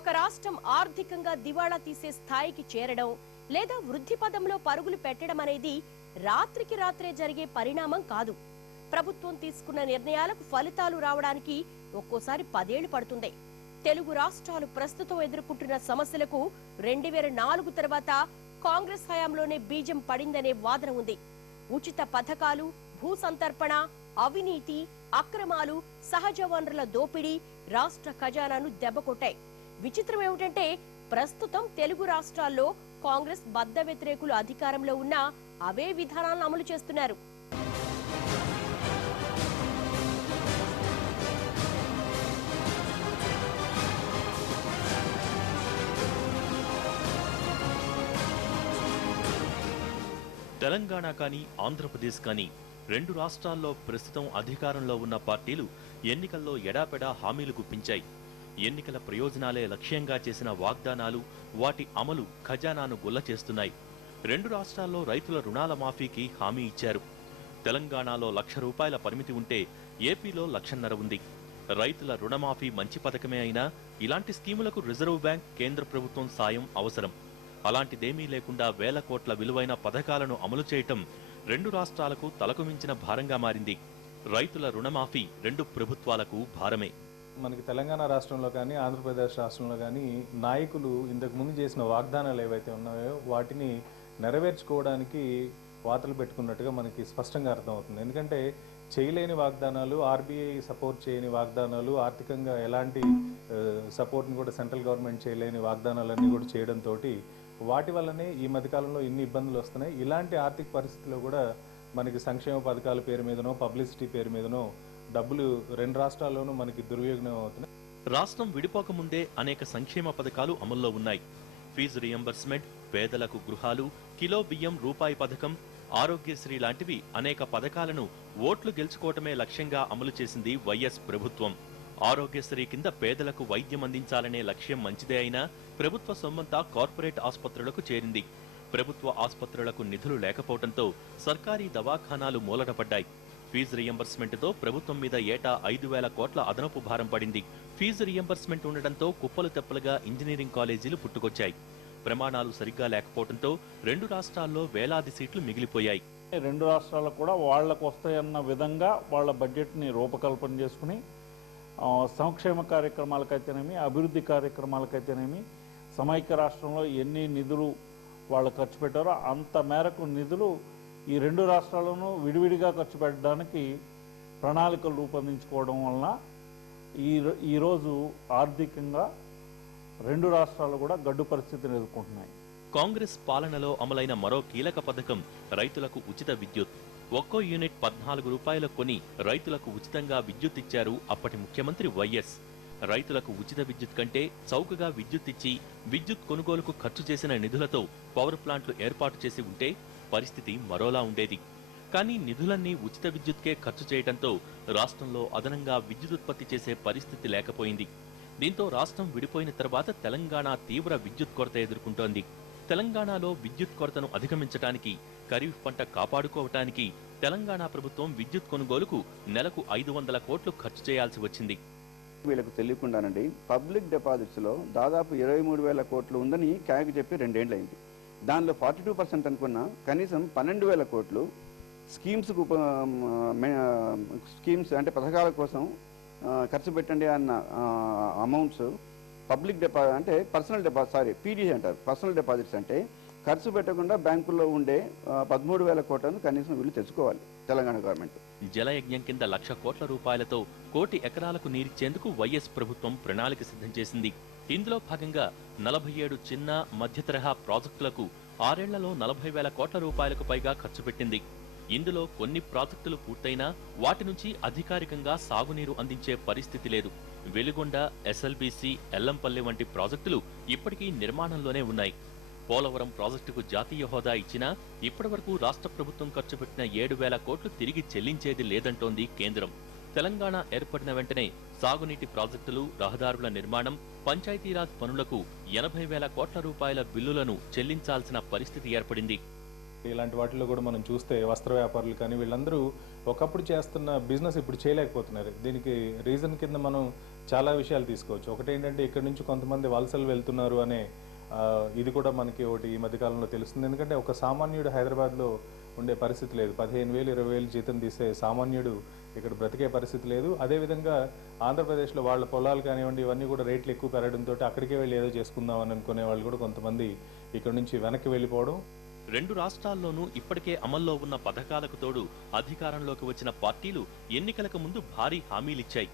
ఒక రాష్ట్రం ఆర్థికంగా దివాళా తీసే స్థాయికి చేరడం లేదా వృద్ధి పదంలో పరుగులు పెట్టడం అనేది రాత్రికి రాత్రే జరిగే పరిణామం కాదు. ప్రభుత్వం తీసుకున్న నిర్ణయాలకు ఫలితాలు రావడానికి ఒక్కోసారి 10 ఏళ్లు పడుతుంది. తెలుగు రాష్ట్రాలు ప్రస్తుతం ఎదుర్కొంటున్న సమస్యలకు 2004 తర్వాత కాంగ్రెస్ హయాంలోనే బీజం పడిందనే వాదన ఉంది. ఉచిత పథకాలు, భూ సంతర్పణ, అవినీతి, అక్రమాలు, సహజ వనరుల దోపిడీ రాష్ట్ర ఖజానాను దెబ్బకొట్టాయి. విచిత్రం ఏమిటంటే ప్రస్తుతం తెలుగు రాష్ట్రాల్లో కాంగ్రెస్ బద్ద వ్యతిరేకులు అధికారంలో ఉన్నా అవే విధానాలను అమలు చేస్తున్నారు. తెలంగాణ కానీ ఆంధ్రప్రదేశ్ కానీ 2 రాష్ట్రాల్లో ప్రస్తుతం అధికారంలో ఉన్న పార్టీలు ఎన్నికల్లో ఎడాపెడా హామీలు గుప్పించాయి. ఎన్నికల ప్రయోజనాలే లక్ష్యంగా చేసిన వాగ్దానాలు, వాటి అమలు ఖజానాను గుల్ల చేస్తున్నాయి. 2 రాష్ట్రాల్లో రైతుల రుణాల మాఫీకి హామీ ఇచ్చారు. తెలంగాణలో ₹1,00,000 పరిమితి ఉంటే ఏపీలో 1,50,000 ఉంది. రైతుల రుణమాఫీ మంచి పథకమే అయినా ఇలాంటి స్కీములకు రిజర్వ్ బ్యాంక్, కేంద్ర ప్రభుత్వం సాయం అవసరం. అలాంటిదేమీ లేకుండా వేల కోట్ల విలువైన పథకాలను అమలు చేయటం 2 రాష్ట్రాలకు తలకు మించిన భారంగా మారింది. రైతుల రుణమాఫీ 2 ప్రభుత్వాలకు భారమే. మనకి తెలంగాణ రాష్ట్రంలో కానీ ఆంధ్రప్రదేశ్ రాష్ట్రంలో కానీ నాయకులు ఇంతకు ముందు చేసిన వాగ్దానాలు ఏవైతే ఉన్నాయో వాటిని నెరవేర్చుకోవడానికి వాతలు పెట్టుకున్నట్టుగా మనకి స్పష్టంగా అర్థమవుతుంది. ఎందుకంటే చేయలేని వాగ్దానాలు, ఆర్బీఐ సపోర్ట్ చేయని వాగ్దానాలు, ఆర్థికంగా ఎలాంటి సపోర్ట్ని కూడా సెంట్రల్ గవర్నమెంట్ చేయలేని వాగ్దానాలన్నీ కూడా చేయడంతో వాటి వల్లనే ఈ మధ్యకాలంలో ఇన్ని ఇబ్బందులు వస్తున్నాయి. ఇలాంటి ఆర్థిక పరిస్థితుల్లో కూడా మనకి సంక్షేమ పథకాల పేరు మీదనో, పబ్లిసిటీ పేరు మీదనో డబ్బులు 2 రాష్ట్రాల్లోనూ మనకి దుర్వినియోగం అవుతున్నాయి. రాష్ట్రం విడిపోక ముందే అనేక సంక్షేమ పథకాలు అమల్లో ఉన్నాయి. ఫీజు రియంబర్స్మెంట్, పేదలకు గృహాలు, కిలో బియ్యం రూపాయి పథకం, ఆరోగ్యశ్రీ లాంటివి అనేక పథకాలను ఓట్లు గెలుచుకోవటమే లక్ష్యంగా అమలు చేసింది వైఎస్ ప్రభుత్వం. ఆరోగ్యశ్రీ కింద పేదలకు వైద్యం అందించాలనే లక్ష్యం మంచిదే అయినా ప్రభుత్వ సొమ్మంతా కార్పొరేట్ ఆసుపత్రులకు చేరింది. ప్రభుత్వ ఆసుపత్రులకు నిధులు లేకపోవడంతో సర్కారీ దవాఖానాలు మూలటపడ్డాయి. ఫీజు రియంబర్స్మెంట్తో ప్రభుత్వం మీద ఏటా 5,000 కోట్ల అదనపు భారం పడింది. ఫీజు రియంబర్స్మెంట్ ఉండడంతో కుప్పలు తెప్పలుగా ఇంజనీరింగ్ కాలేజీలు పుట్టుకొచ్చాయి. ప్రమాణాలు సరిగ్గా లేకపోవడంతో 2 రాష్ట్రాల్లో వేలాది సీట్లు మిగిలిపోయాయి. 2 రాష్ట్రాలకు కూడా వాళ్లకు వస్తాయన్న విధంగా వాళ్ళ బడ్జెట్ని రూపకల్పన చేసుకుని సంక్షేమ కార్యక్రమాలకైతేనేమి, అభివృద్ధి కార్యక్రమాలకైతేనేమి సమైక్య రాష్ట్రంలో ఎన్ని నిధులు వాళ్ళు ఖర్చు పెట్టారో అంత మేరకు నిధులు ఈ 2 రాష్ట్రాలను విడివిడిగా ఖర్చు పెట్టడానికి ప్రణాళికలు రూపొందించుకోవడం వలన ఈరోజు ఆర్థికంగా 2 రాష్ట్రాలు కూడా గడ్డు పరిస్థితిని ఎదుర్కొంటున్నాయి. కాంగ్రెస్ పాలనలో అమలైన మరో కీలక పథకం రైతులకు ఉచిత విద్యుత్. ఒక్కో యూనిట్ ₹14 కొని రైతులకు ఉచితంగా విద్యుత్ ఇచ్చారు అప్పటి ముఖ్యమంత్రి వైఎస్. రైతులకు ఉచిత విద్యుత్ కంటే చౌకగా విద్యుత్ ఇచ్చి విద్యుత్ కొనుగోలుకు ఖర్చు చేసిన నిధులతో పవర్ ప్లాంట్లు ఏర్పాటు చేసి ఉంటే పరిస్థితి మరోలా ఉండేది. కానీ నిధులన్నీ ఉచిత విద్యుత్కే ఖర్చు చేయడంతో రాష్ట్రంలో అదనంగా విద్యుదుత్పత్తి చేసే పరిస్థితి లేకపోయింది. దీంతో రాష్ట్రం విడిపోయిన తర్వాత తెలంగాణ తీవ్ర విద్యుత్ కొరత ఎదుర్కొంటోంది. తెలంగాణలో విద్యుత్ కొరతను అధిగమించడానికి, ఖరీఫ్ పంట కాపాడుకోవటానికి తెలంగాణ ప్రభుత్వం విద్యుత్ కొనుగోలుకు నెలకు 500 కోట్లు ఖర్చు చేయాల్సి వచ్చింది. వీళ్ళకు తెలియకుండానండి పబ్లిక్ డిపాజిట్స్లో దాదాపు 23,000 కోట్లు ఉందని క్యాగ్ చెప్పి 2 ఏళ్లైంది. దానిలో 42% అనుకున్నా కనీసం 12,000 కోట్లు స్కీమ్స్ అంటే పథకాల కోసం ఖర్చు పెట్టండి అన్న అమౌంట్స్ పబ్లిక్ అంటే పీడీసీ అంటారు. పర్సనల్ డిపాజిట్స్ అంటే ఖర్చు పెట్టకుండా బ్యాంకుల్లో ఉండే 13,000 కోట్లను కనీసం వీళ్ళు తెచ్చుకోవాలి తెలంగాణ గవర్నమెంట్. జలయజ్ఞం కింద ₹1,00,000 కోట్ల 1 కోటి ఎకరాలకు నీరిచ్చేందుకు వైఎస్ ప్రభుత్వం ప్రణాళిక సిద్ధం చేసింది. ఇందులో భాగంగా 47 చిన్న, మధ్య తరహా ప్రాజెక్టులకు 6 ఏళ్లలో ₹40,000 కోట్ల పైగా ఖర్చు పెట్టింది. ఇందులో కొన్ని ప్రాజెక్టులు పూర్తయినా వాటి నుంచి అధికారికంగా సాగునీరు అందించే పరిస్థితి లేదు. వెలిగొండ, ఎస్ఎల్బీసీ, ఎల్లంపల్లి వంటి ప్రాజెక్టులు ఇప్పటికీ నిర్మాణంలోనే ఉన్నాయి. పోలవరం ప్రాజెక్టుకు జాతీయ హోదా ఇచ్చినా ఇప్పటివరకు రాష్ట్ర ప్రభుత్వం ఖర్చు పెట్టిన 7,000 కోట్లు తిరిగి చెల్లించేది లేదంటోంది కేంద్రం. తెలంగాణ ఏర్పడిన వెంటనే సాగునీటి ప్రాజెక్టులు, రహదారుల నిర్మాణం, పంచాయతీరాజ్ పనులకు 80,000 కోట్ల బిల్లులను చెల్లించాల్సిన పరిస్థితి ఏర్పడింది. ఇలాంటి వాటిలో కూడా మనం చూస్తే వస్త్ర వ్యాపారులు కానీ వీళ్ళందరూ ఒకప్పుడు చేస్తున్న బిజినెస్ ఇప్పుడు చేయలేకపోతున్నారు. దీనికి రీజన్ కింద మనం చాలా విషయాలు తీసుకోవచ్చు. ఒకటి ఏంటంటే ఇక్కడ నుంచి కొంతమంది వలసలు వెళ్తున్నారు అనే ఇది కూడా మనకి ఒకటి ఈ మధ్యకాలంలో తెలుస్తుంది. ఎందుకంటే ఒక సామాన్యుడు హైదరాబాద్లో ఉండే పరిస్థితి లేదు. 15,000 20,000 జీతం తీసే సామాన్యుడు ఇక్కడ బ్రతికే పరిస్థితి లేదు. అదేవిధంగా ఆంధ్రప్రదేశ్లో వాళ్ళ పొలాలు కానివ్వండి ఇవన్నీ కూడా రేట్లు ఎక్కువ పెరగడంతో అక్కడికే వెళ్ళి ఏదో చేసుకుందాం అని అనుకునే వాళ్ళు కూడా కొంతమంది ఇక్కడ నుంచి వెనక్కి వెళ్ళిపోవడం. రెండు రాష్ట్రాల్లోనూ ఇప్పటికే అమల్లో ఉన్న పథకాలకు తోడు అధికారంలోకి వచ్చిన పార్టీలు ఎన్నికలకు ముందు భారీ హామీలిచ్చాయి.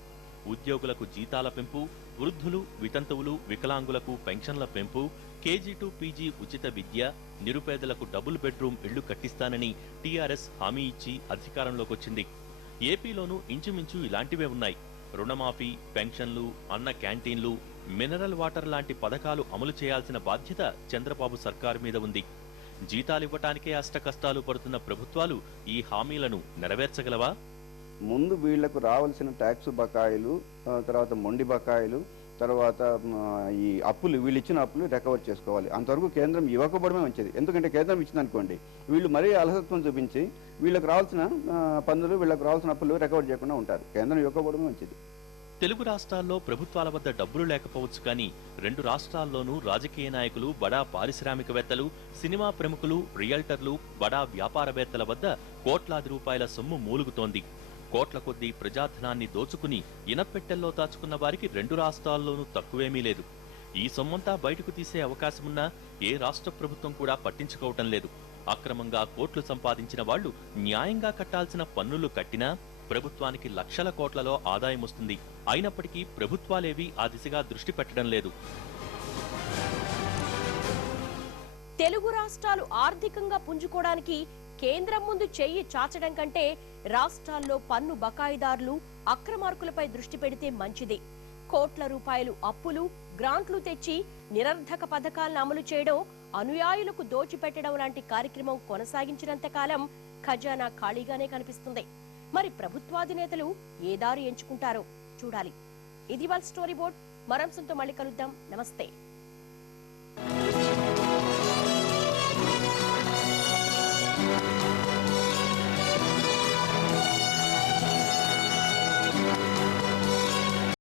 ఉద్యోగులకు జీతాల పెంపు, వృద్ధులు, వితంతువులు, వికలాంగులకు పెన్షన్ల పెంపు, KG to PG ఉచిత విద్య, నిరుపేదలకు డబుల్ బెడ్రూమ్ ఇళ్లు కట్టిస్తానని టీఆర్ఎస్ హామీ ఇచ్చి అధికారంలోకొచ్చింది. ఏపీలోనూ ఇంచుమించు ఇలాంటివే ఉన్నాయి. రుణమాఫీ, పెన్షన్లు, అన్న క్యాంటీన్లు, మినరల్ వాటర్ లాంటి పథకాలు అమలు చేయాల్సిన బాధ్యత చంద్రబాబు సర్కారు మీద ఉంది. జీతాలివ్వటానికే అష్టకష్టాలు పడుతున్న ప్రభుత్వాలు ఈ హామీలను నెరవేర్చగలవా? ముందు వీళ్లకు రావాల్సిన ట్యాక్స్ బకాయిలు, తర్వాత మొండి బకాయిలు, తర్వాత ఈ అప్పులు, వీళ్ళు ఇచ్చిన అప్పులు రికవర్ చేసుకోవాలి. అంతవరకు కేంద్రం ఇవ్వకపోవడమే మంచిది. ఎందుకంటే కేంద్రం ఇచ్చిందనుకోండి వీళ్ళు మరీ అలసత్వం చూపించి వీళ్ళకి రావాల్సిన పన్నులు, వీళ్ళకి రావాల్సిన అప్పులు రికవర్ చేయకుండా ఉంటారు. కేంద్రం ఇవ్వకపోవడమే మంచిది. తెలుగు రాష్ట్రాల్లో ప్రభుత్వాల వద్ద డబ్బులు లేకపోవచ్చు కానీ రెండు రాష్ట్రాల్లోనూ రాజకీయ నాయకులు, బడా పారిశ్రామికవేత్తలు, సినిమా ప్రముఖులు, రియల్టర్లు, బడా వ్యాపారవేత్తల వద్ద కోట్లాది రూపాయల సొమ్ము మూలుగుతోంది. కోట్ల కొద్దీ ప్రజాధనాన్ని దోచుకుని ఇనప్పెట్టెల్లో దాచుకున్న వారికి రెండు రాష్ట్రాల్లోనూ తక్కువేమీ లేదు. ఈ సొమ్మంతా బయటకు తీసే అవకాశమున్నా ఏ రాష్ట్ర ప్రభుత్వం కూడా పట్టించుకోవటం లేదు. అక్రమంగా కోట్లు సంపాదించిన వాళ్లు న్యాయంగా కట్టాల్సిన పన్నులు కట్టినా ప్రభుత్వానికి లక్షల కోట్లలో ఆదాయం వస్తుంది. అయినప్పటికీ ప్రభుత్వాలేవీ ఆ దిశగా దృష్టి పెట్టడం లేదు. తెలుగు రాష్ట్రాలు ఆర్థికంగా పుంజుకోవడానికి కేంద్రం ముందు చెయ్యి చాచడం కంటే రాష్ట్రాల్లో పన్ను బకాయిదారులు, అక్రమార్కులపై దృష్టి పెడితే మంచిది. కోట్ల రూపాయలు అప్పులు, గ్రాంట్లు తెచ్చి నిరర్ధక పథకాలను అమలు చేయడం, అనుయాయులకు దోచిపెట్టడం లాంటి కార్యక్రమం కొనసాగించినంత కాలం ఖజానా ఖాళీగానే కనిపిస్తుంది. మరి ప్రభుత్వాధినేతలు ఏ దారి ఎంచుకుంటారో చూడాలి. ఇది వాళ్ళ స్టోరీ బోర్డ్. మరంసంతో మళ్ళీ కలుద్దాం. నమస్తే.